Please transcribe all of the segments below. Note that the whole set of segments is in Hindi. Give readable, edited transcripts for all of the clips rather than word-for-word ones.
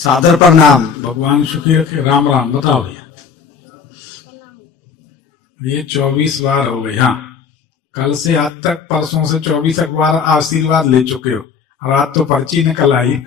सादर प्रणाम। भगवान सुखी रखे। राम राम। बताओ भैया, ये 24 बार हो गई। हाँ, कल से आज तक, परसों से 24 बार आशीर्वाद ले चुके हो, और आज तो पर्ची निकल आई।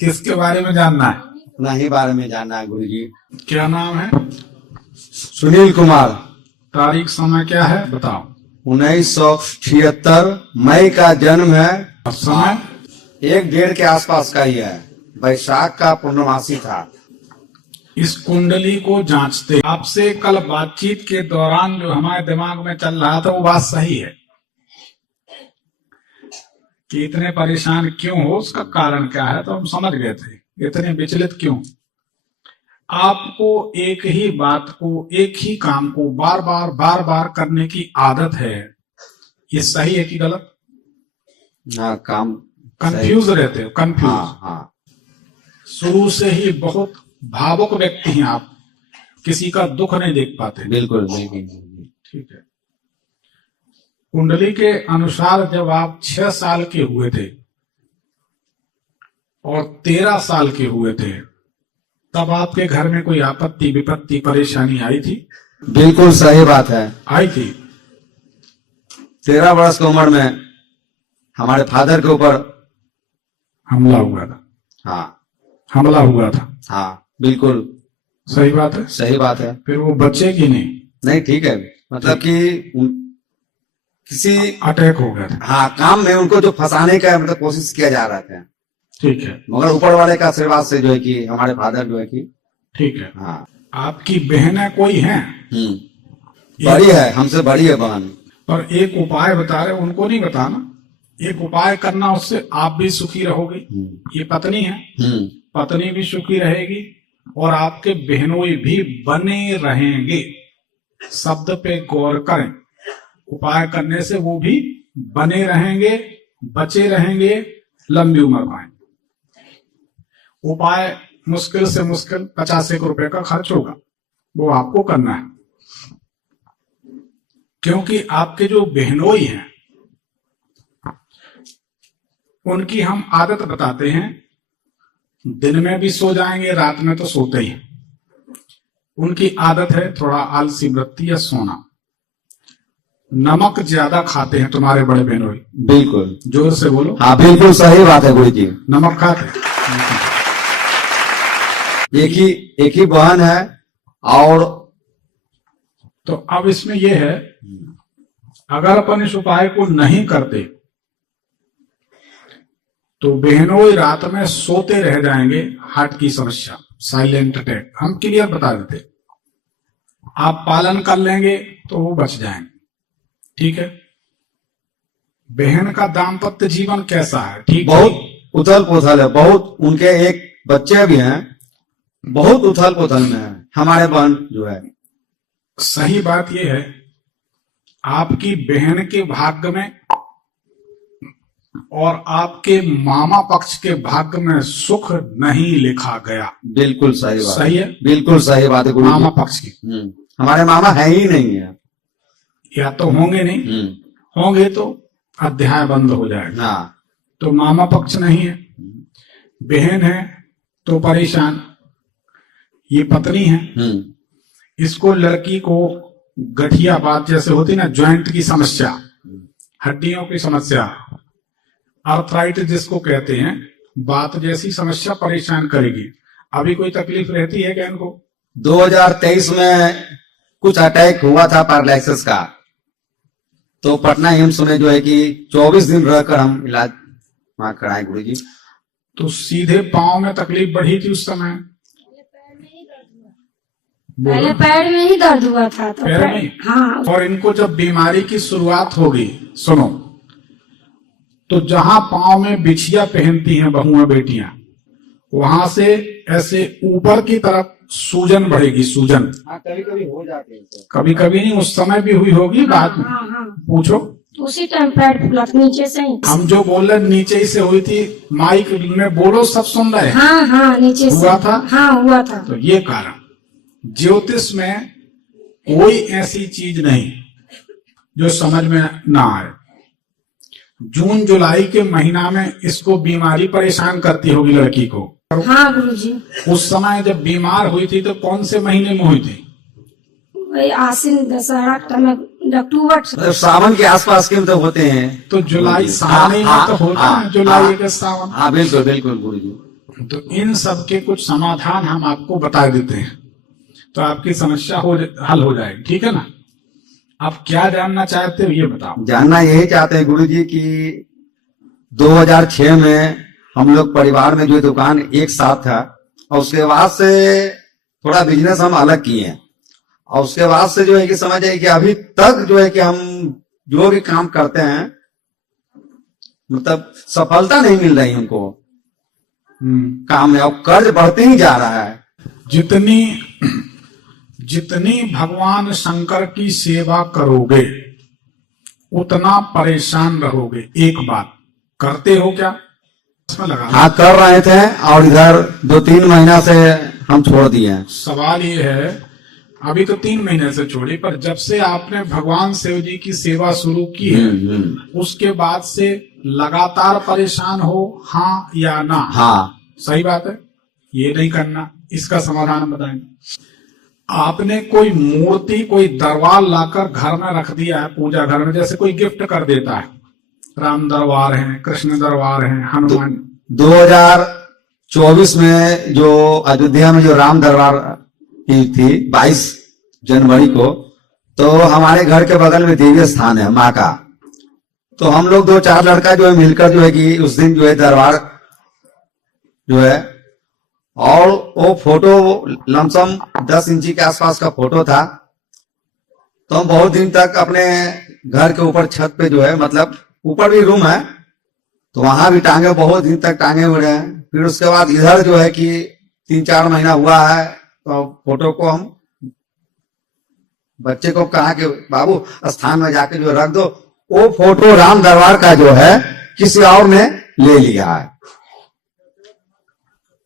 किसके बारे में जानना है? अपना ही बारे में जानना है गुरुजी। क्या नाम है? सुनील कुमार। तारीख समय क्या है बताओ? 1976 मई का जन्म है। और समय? 1-1:30 के आसपास का ही है। वैशाख का पूर्णमासी था। इस कुंडली को जांचते आपसे कल बातचीत के दौरान जो हमारे दिमाग में चल रहा था वो बात सही है कि इतने परेशान क्यों हो, उसका कारण क्या है, तो हम समझ गए थे। इतने विचलित क्यों? आपको एक ही बात को, एक ही काम को बार बार करने की आदत है। ये सही है कि गलत? हाँ, काम कंफ्यूज रहते हो, कंफ्यूज। हाँ। शुरू से ही बहुत भावुक व्यक्ति हैं आप, किसी का दुख नहीं देख पाते। बिल्कुल। ठीक है। कुंडली के अनुसार जब आप 6 साल के हुए थे और 13 साल के हुए थे, तब आपके घर में कोई आपत्ति, विपत्ति, परेशानी आई थी? बिल्कुल सही बात है। आई थी। 13 वर्ष की उम्र में हमारे फादर के ऊपर हमला हुआ था। हाँ हमला हुआ था। हाँ, बिल्कुल सही बात है। सही बात है। फिर वो बचे कि नहीं? नहीं, ठीक है। मतलब कि किसी अटैक हो गया था। हाँ, काम में उनको जो फंसाने का मतलब कोशिश किया जा रहा था। ठीक है। मगर ऊपर वाले का आशीर्वाद से जो है कि हमारे फादर जो है कि ठीक है। हाँ। आपकी बहनें कोई हैं? बड़ी है, हमसे बड़ी है बहन। पर एक उपाय बता रहे, उनको नहीं बताना। एक उपाय करना, उससे आप भी सुखी रहोगे। ये पत्नी है, पत्नी भी सुखी रहेगी और आपके बहनोई भी बने रहेंगे। शब्द पे गौर करें। उपाय करने से वो भी बने रहेंगे, बचे रहेंगे, लंबी उम्र पाएंगे। उपाय मुश्किल से मुश्किल 50 रुपए का खर्च होगा, वो आपको करना है। क्योंकि आपके जो बहनोई हैं उनकी हम आदत बताते हैं, दिन में भी सो जाएंगे, रात में तो सोते ही। उनकी आदत है थोड़ा आलसी वृत्ति या सोना। नमक ज्यादा खाते हैं तुम्हारे बड़े बहनोई। बिल्कुल। जोर से बोलो। हाँ, बिल्कुल सही बात है गुरु जी। नमक खाते। एक ही बहन है। और तो अब इसमें यह है, अगर अपन इस उपाय को नहीं करते तो बहनों रात में सोते रह जाएंगे। हार्ट की समस्या, साइलेंट अटैक, हम क्लियर बता देते। आप पालन कर लेंगे तो वो बच जाएंगे। ठीक है। बहन का दाम्पत्य जीवन कैसा है? ठीक, बहुत उथल पुथल है। बहुत, उनके एक बच्चे भी हैं, बहुत उथल पुथल में है हमारे बहन जो है। सही बात यह है, आपकी बहन के भाग्य में और आपके मामा पक्ष के भाग्य में सुख नहीं लिखा गया। बिल्कुल सही बात। सही है। बिल्कुल सही बात है गुरु जी। मामा पक्ष की। हमारे मामा है ही नहीं है, या तो होंगे नहीं, होंगे तो अध्याय बंद हो जाएगा। हाँ। तो मामा पक्ष नहीं है, बहन है तो परेशान। ये पत्नी है, इसको, लड़की को गठिया बात जैसे होती ना, ज्वाइंट की समस्या, हड्डियों की समस्या, आर्थराइटिस जिसको कहते हैं, बात जैसी समस्या परेशान करेगी। अभी कोई तकलीफ रहती है क्या इनको? 2023 में कुछ अटैक हुआ था पैरालिसिस का, तो पटना एम्स में जो है कि 24 दिन रहकर हम इलाज वहां कराए गुरु जी। तो सीधे पांव में तकलीफ बढ़ी थी उस समय? पहले पैर में ही दर्द हुआ था। तो पैर में? हाँ। और इनको जब बीमारी की शुरुआत होगी, सुनो, तो जहां पांव में बिछिया पहनती हैं बहुएं बेटियां, वहां से ऐसे ऊपर की तरफ सूजन बढ़ेगी। सूजन कभी कभी हो जाती है, कभी कभी नहीं, उस समय भी हुई होगी। बाद में पूछो। उसी टाइम पैर फूला नीचे से ही। हम जो बोल रहे नीचे ही से हुई थी, माइक में बोलो, सब सुन रहे हैं। हाँ, नीचे से हुआ था। हाँ, हुआ था। तो ये कारण, ज्योतिष में कोई ऐसी चीज नहीं जो समझ में ना आए। जून जुलाई के महीना में इसको बीमारी परेशान करती होगी लड़की को, हाँ गुरुजी, उस समय जब बीमार हुई थी तो कौन से महीने में हुई थी? वही आसिन दशहरा अक्टूबर मतलब सावन के आसपास के मतलब होते हैं। तो जुलाई सावन में हाँ, तो होता हाँ, है, जुलाई हाँ, के सावन। हाँ बिल्कुल बिल्कुल गुरु जी। तो इन सब के कुछ समाधान हम आपको बता देते हैं, तो आपकी समस्या हल हो जाएगी, ठीक है ना। आप क्या जानना चाहते हो ये बताओ। जानना यही चाहते हैं गुरु जी कि 2006 में हम लोग परिवार में जो दुकान एक साथ था, और उसके बाद से थोड़ा बिजनेस हम अलग किए हैं, और उसके बाद से जो है कि समझ आए कि अभी तक जो है कि हम जो भी काम करते हैं मतलब सफलता नहीं मिल रही हमको काम में, और कर्ज बढ़ते ही जा रहा है। जितनी भगवान शंकर की सेवा करोगे उतना परेशान रहोगे। एक बात करते हो क्या? इसमें लगा हाँ कर रहे थे, और इधर 2-3 महीना से हम छोड़ दिए हैं। सवाल ये है, अभी तो 3 महीने से छोड़ी, पर जब से आपने भगवान शिव जी की सेवा शुरू की है उसके बाद से लगातार परेशान हो, हाँ या ना? हाँ सही बात है, ये नहीं करना। इसका समाधान बताएंगे। आपने कोई मूर्ति, कोई दरबार लाकर घर में रख दिया है, पूजा घर में, जैसे कोई गिफ्ट कर देता है, राम दरबार है, कृष्ण दरबार है, हनुमान। 2024 में जो अयोध्या में जो राम दरबार की थी 22 जनवरी को, तो हमारे घर के बगल में दिव्य स्थान है माँ का, तो हम लोग 2-4 लड़का जो है मिलकर जो है कि उस दिन जो है दरबार जो है, और वो फोटो लमसम 10 इंची के आसपास का फोटो था, तो हम बहुत दिन तक अपने घर के ऊपर छत पे जो है, मतलब ऊपर भी रूम है तो वहां भी टांगे, बहुत दिन तक टांगे हुए हैं। फिर उसके बाद इधर जो है कि 3-4 महीना हुआ है, तो फोटो को हम बच्चे को कहा कि बाबू स्थान में जाके जो रख दो, वो फोटो राम दरबार का जो है किसी और ने ले लिया है।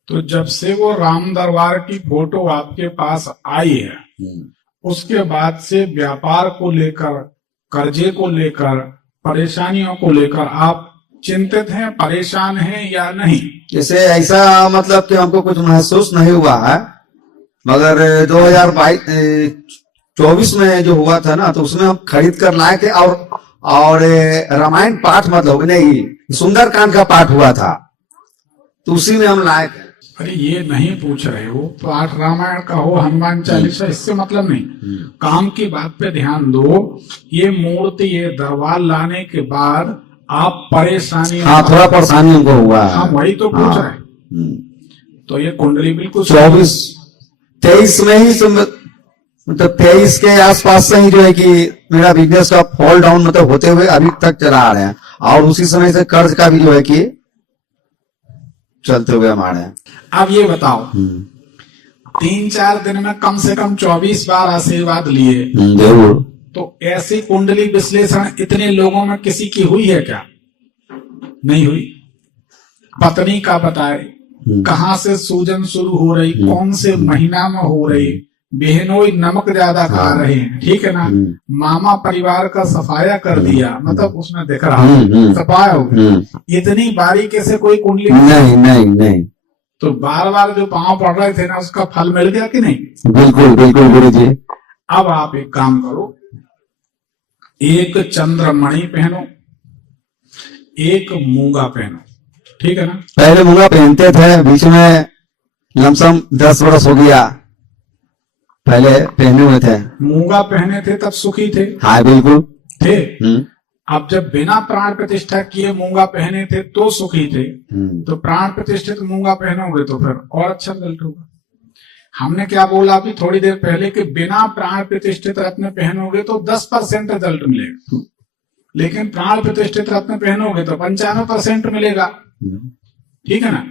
तो जब से वो राम दरबार की फोटो आपके पास आई है, उसके बाद से व्यापार को लेकर, कर्जे को लेकर, परेशानियों को लेकर आप चिंतित हैं, परेशान हैं या नहीं? जैसे ऐसा मतलब कि हमको कुछ महसूस नहीं हुआ है, मगर 2024 में जो हुआ था ना, तो उसमें हम खरीद कर लाए थे, और रामायण पाठ मतलब नहीं, सुंदरकांड का पाठ हुआ था, तो उसी में हम लाए थे। अरे ये नहीं पूछ रहे हो पाठ रामायण का हो, हनुमान चालीसा, इससे मतलब नहीं, काम की बात पे ध्यान दो। ये मूर्ति, ये दरबार लाने के बाद आप परेशानी, हाँ थोड़ा परेशानी हमको हुआ है। हाँ वही तो पूछ रहे। तो ये कुंडली बिल्कुल 23 में ही मतलब 23 के आसपास से ही जो है कि मेरा बिजनेस का फॉल डाउन मतलब होते हुए अभी तक चला आ रहे हैं, और उसी समय से कर्ज का भी जो है कि चलते हुए हमारे। अब ये बताओ, 3-4 दिन में कम से कम 24 बार आशीर्वाद लिए, जरूर। तो ऐसी कुंडली विश्लेषण इतने लोगों में किसी की हुई है क्या? नहीं हुई। पत्नी का बताए, कहाँ से सूजन शुरू हो रही, कौन से महीना में हो रही, बहनोई नमक ज्यादा खा रहे हैं, ठीक है ना, मामा परिवार का सफाया कर दिया, मतलब उसमें देख रहा सफाया हो गया, इतनी बारीकी से कोई कुंडली नहीं। तो बार बार जो पांव पड़ रहे थे ना, उसका फल मिल गया कि नहीं? बिल्कुल बिल्कुल गुरु जी। अब आप एक काम करो, एक चंद्रमणि पहनो, एक मूंगा पहनो, ठीक है ना। पहले मूंगा पहनते थे, बीच में लमसम 10 वर्ष हो गया पहले पहने हुए थे। मूंगा पहने थे तब सुखी थे? हाँ बिल्कुल थे। अब जब बिना प्राण प्रतिष्ठा किए मूंगा पहने थे तो सुखी थे, तो प्राण प्रतिष्ठित मूंगा पहनोगे तो फिर और अच्छा रिजल्ट होगा। हमने क्या बोला अभी थोड़ी देर पहले कि बिना प्राण प्रतिष्ठित रत्न पहनोगे तो 10% रिजल्ट मिलेगा, लेकिन प्राण प्रतिष्ठित रत्न पहनोगे तो 95% मिलेगा, ठीक है ना।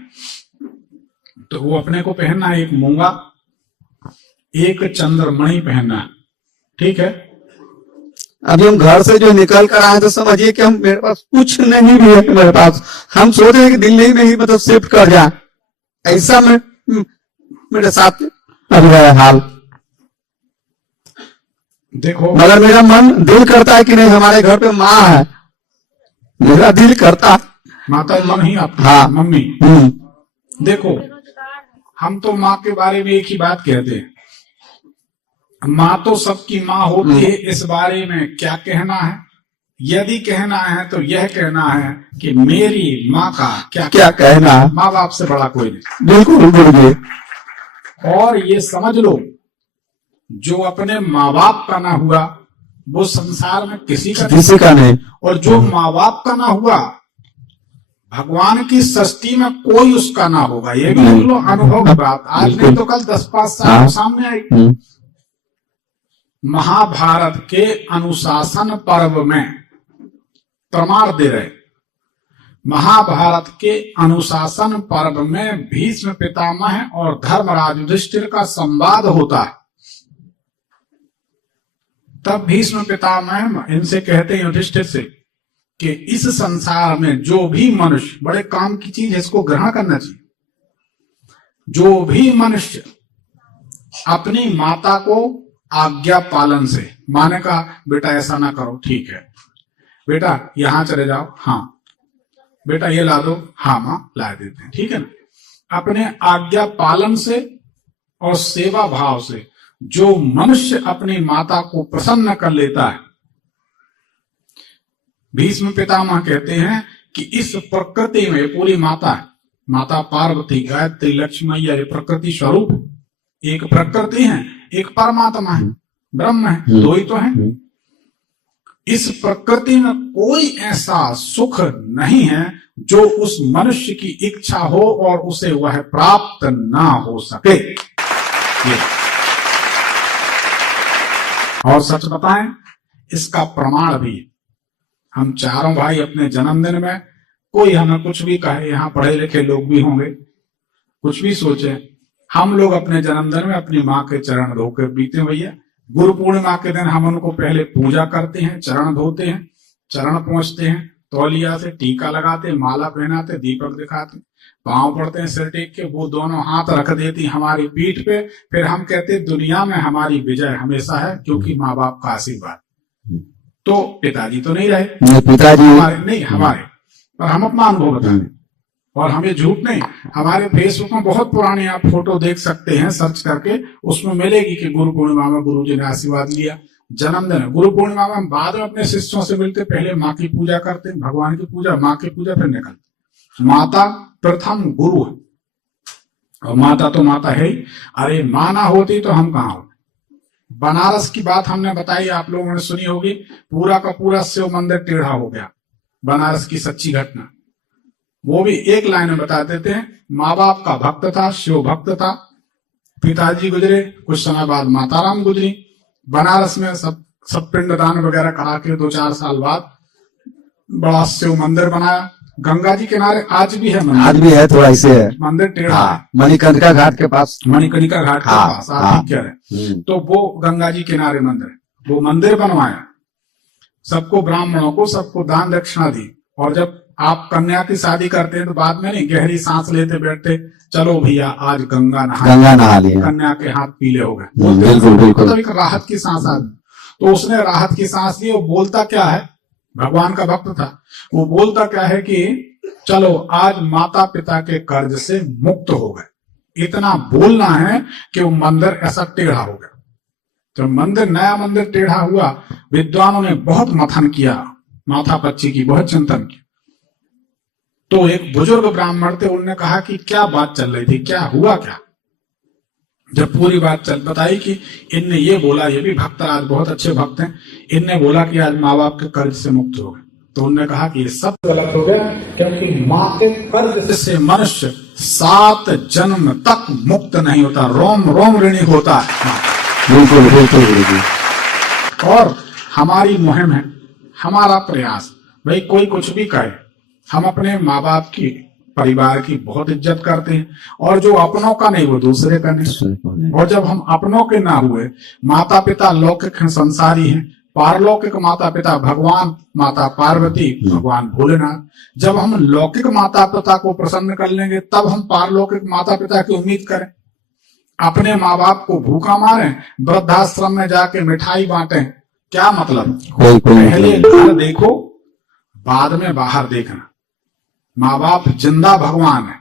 तो वो अपने को पहनना है, एक मूंगा, एक चंद्रमणि पहनना, ठीक है। अभी हम घर से जो निकल कर आए तो समझिए कि हम, मेरे पास कुछ नहीं भी है मेरे पास। हम सोच रहे हैं कि दिल्ली में ही मतलब शिफ्ट कर जाए, ऐसा में मेरे साथ अभी है हाल। देखो मगर मेरा मन दिल करता है कि नहीं, हमारे घर पे माँ है, मेरा दिल करता। माता जी नहीं, आप हाँ मम्मी, देखो, हम तो माँ के बारे में एक ही बात कहते हैं, माँ तो सबकी माँ होती है। इस बारे में क्या कहना है? यदि कहना है तो यह कहना है कि मेरी माँ का क्या कहना? माँ बाप से बड़ा कोई नहीं। बिल्कुल गुरुजी। और ये समझ लो, जो अपने माँ बाप का ना हुआ वो संसार में किसी का नहीं। और जो माँ बाप का ना हुआ भगवान की सृष्टि में कोई उसका ना होगा। ये भी देख लो, अनुभव की बात। आज नहीं तो कल 10-5 साल सामने आई। महाभारत के अनुशासन पर्व में प्रमाण दे रहे, महाभारत के अनुशासन पर्व में भीष्म पितामह और धर्मराज युधिष्ठिर का संवाद होता है। तब भीष्म पितामह इनसे कहते हैं युधिष्ठिर से कि इस संसार में जो भी मनुष्य, बड़े काम की चीज है, इसको ग्रहण करना चाहिए, जो भी मनुष्य अपनी माता को आज्ञा पालन से, माने का बेटा ऐसा ना करो, ठीक है बेटा यहां चले जाओ, हाँ बेटा ये ला दो, हाँ मां ला देते हैं, ठीक है ना। अपने आज्ञा पालन से और सेवा भाव से जो मनुष्य अपनी माता को प्रसन्न कर लेता है, भीष्म पितामह कहते हैं कि इस प्रकृति में पूरी माता है, माता पार्वती, गायत्री, लक्ष्मी मैया, ये प्रकृति स्वरूप, एक प्रकृति है, एक परमात्मा है, ब्रह्म है, दो ही तो है। इस प्रकृति में कोई ऐसा सुख नहीं है जो उस मनुष्य की इच्छा हो और उसे वह प्राप्त ना हो सके। ये और सच बताएं, इसका प्रमाण भी हम चारों भाई अपने जन्मदिन में, कोई हमें कुछ भी कहे, यहाँ पढ़े लिखे लोग भी होंगे, कुछ भी सोचे, हम लोग अपने जन्मदिन में अपनी माँ के चरण धो के बीते भैया। गुरु पूर्णिमा के दिन हम उनको पहले पूजा करते हैं, चरण धोते हैं, चरण पहुंचते हैं, तौलिया से टीका लगाते, माला पहनाते, दीपक दिखाते, पांव पड़ते हैं, सिर टेक के, वो दोनों हाथ रख देती हमारी पीठ पे। फिर हम कहते दुनिया में हमारी विजय हमेशा है, क्योंकि माँ बाप का आशीर्वाद। तो पिताजी तो नहीं रहे, पिताजी हमारे नहीं, हमारे, पर हम अपना अनुभव बताएं, और हमें झूठ नहीं। हमारे फेसबुक में बहुत पुरानी आप फोटो देख सकते हैं, सर्च करके, उसमें मिलेगी कि गुरु पूर्णिमा में गुरुजी ने आशीर्वाद लिया। जन्मदिन, गुरु पूर्णिमा में हम बाद में अपने शिष्यों से मिलते, पहले माँ की पूजा करते, भगवान की पूजा, माँ की पूजा, फिर निकलते। माता प्रथम गुरु है, और माता तो माता है ही। अरे माँ ना होती तो हम कहाँ होते। बनारस की बात हमने बताई, आप लोगों ने सुनी होगी, पूरा का पूरा शिव मंदिर टेढ़ा हो गया। बनारस की सच्ची घटना, वो भी एक लाइन में बता देते हैं। माँ बाप का भक्त था, शिव भक्त था, पिताजी गुजरे, कुछ समय बाद माताराम गुजरी। बनारस में सब पिंडदान वगैरह करा के 2-4 साल बाद बड़ा शिव मंदिर बनाया। गंगा जी किनारे आज भी है मंदिर, आज भी है, थोड़ा ऐसे है, मंदिर टेढ़ा है, मणिकर्णिका घाट के पास, मणिकर्णिका घाट के पास, आप ठीक कह रहे। तो वो गंगा जी किनारे मंदिर, वो मंदिर बनवाया, सबको, ब्राह्मणों को सबको दान दक्षिणा दी। और जब आप कन्या की शादी करते हैं तो बाद में नहीं, गहरी सांस लेते बैठते, चलो भैया आज गंगा नहा लिया, कन्या के हाथ पीले हो गए, बिल्कुल बिल्कुल, मतलब एक राहत की सांस आ गई। तो उसने राहत की सांस ली। वो बोलता क्या है, भगवान का भक्त था, वो बोलता क्या है कि चलो आज माता पिता के कर्ज से मुक्त हो गए। इतना बोलना है कि वो मंदिर ऐसा टेढ़ा हो गया। तो मंदिर, नया मंदिर टेढ़ा हुआ, विद्वानों ने बहुत मथन किया, माथा पच्ची की, बहुत चिंतन किया। तो एक बुजुर्ग ब्राह्मण थे, उन्होंने कहा कि क्या बात चल रही थी, क्या हुआ क्या। जब पूरी बात चल बताई कि इनने ये बोला, ये भी भक्त, आज बहुत अच्छे भक्त हैं, इनने बोला कि आज माँ बाप के कर्ज से मुक्त हो गए। तो उन्होंने कहा कि ये सब गलत हो गया, क्योंकि माँ के कर्ज से मनुष्य 7 जन्म तक मुक्त नहीं होता, रोम रोम ऋणी होता है। बिल्कुल बिल्कुल। और हमारी मुहिम है, हमारा प्रयास, भाई कोई कुछ भी कहे, हम अपने माँ बाप की, परिवार की बहुत इज्जत करते हैं, और जो अपनों का नहीं वो दूसरे का नहीं। और जब हम अपनों के ना हुए, माता पिता लौकिक हैं, संसारी हैं, पारलौकिक माता पिता भगवान, माता पार्वती, भगवान भोलेनाथ। जब हम लौकिक माता पिता को प्रसन्न कर लेंगे, तब हम पारलौकिक माता पिता की उम्मीद करें। अपने माँ बाप को भूखा मारें, वृद्धाश्रम में जाके मिठाई बांटें, क्या मतलब। पहले घर देखो, बाद में बाहर देखना। माँ बाप जिंदा भगवान है,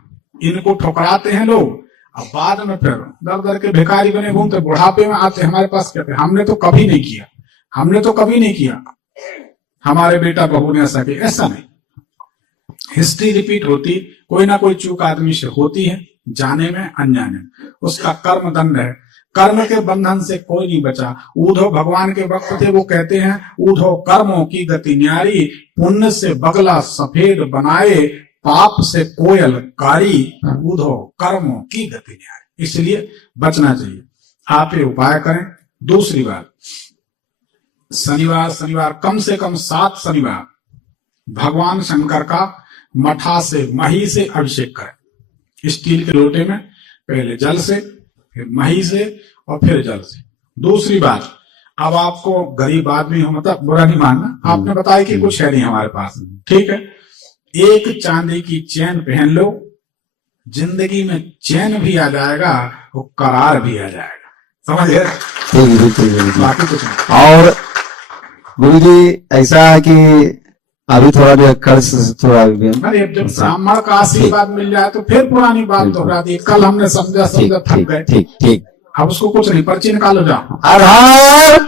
इनको ठुकराते हैं लोग, अब बाद में फिर दर दर के भिखारी बने घूमते, बुढ़ापे में आते हमारे पास कहते हमने तो कभी नहीं किया, हमने तो कभी नहीं किया, हमारे बेटा बहू ने ऐसा किया। ऐसा नहीं, हिस्ट्री रिपीट होती, कोई ना कोई चूक आदमी से होती है, जाने में अनजाने में, उसका कर्म दंड है। कर्म के बंधन से कोई नहीं बचा। ऊधो भगवान के भक्त थे, वो कहते हैं ऊधो कर्मों की गति न्यारी, पुण्य से बगला सफेद बनाए, पाप से कोयल कारी, ऊधो कर्मों की गति न्यारी। इसलिए बचना चाहिए, आप ये उपाय करें। दूसरी बात, शनिवार कम से कम 7 शनिवार भगवान शंकर का मठा से मही से अभिषेक करें। स्टील के लोटे में पहले जल से, फिर मही से और फिर जल से। दूसरी बात, अब आपको गरीब आदमी हो, मतलब बुरा नहीं मानना, आपने बताया कि कुछ है नहीं हमारे पास, ठीक है, एक चांदी की चैन पहन लो, जिंदगी में चैन भी आ जाएगा, वो करार भी आ जाएगा। समझ गए? बाकी कुछ नहीं। और गुरु जी ऐसा है कि अभी थोड़ा भी कर्ज थोड़ा भी अरे जब ब्राह्मण का आशीर्वाद मिल जाए तो फिर पुरानी बात दोहरा दी। कल हमने समझा थक गए, ठीक। अब उसको कुछ नहीं, पर्ची निकालो जाओ। आधार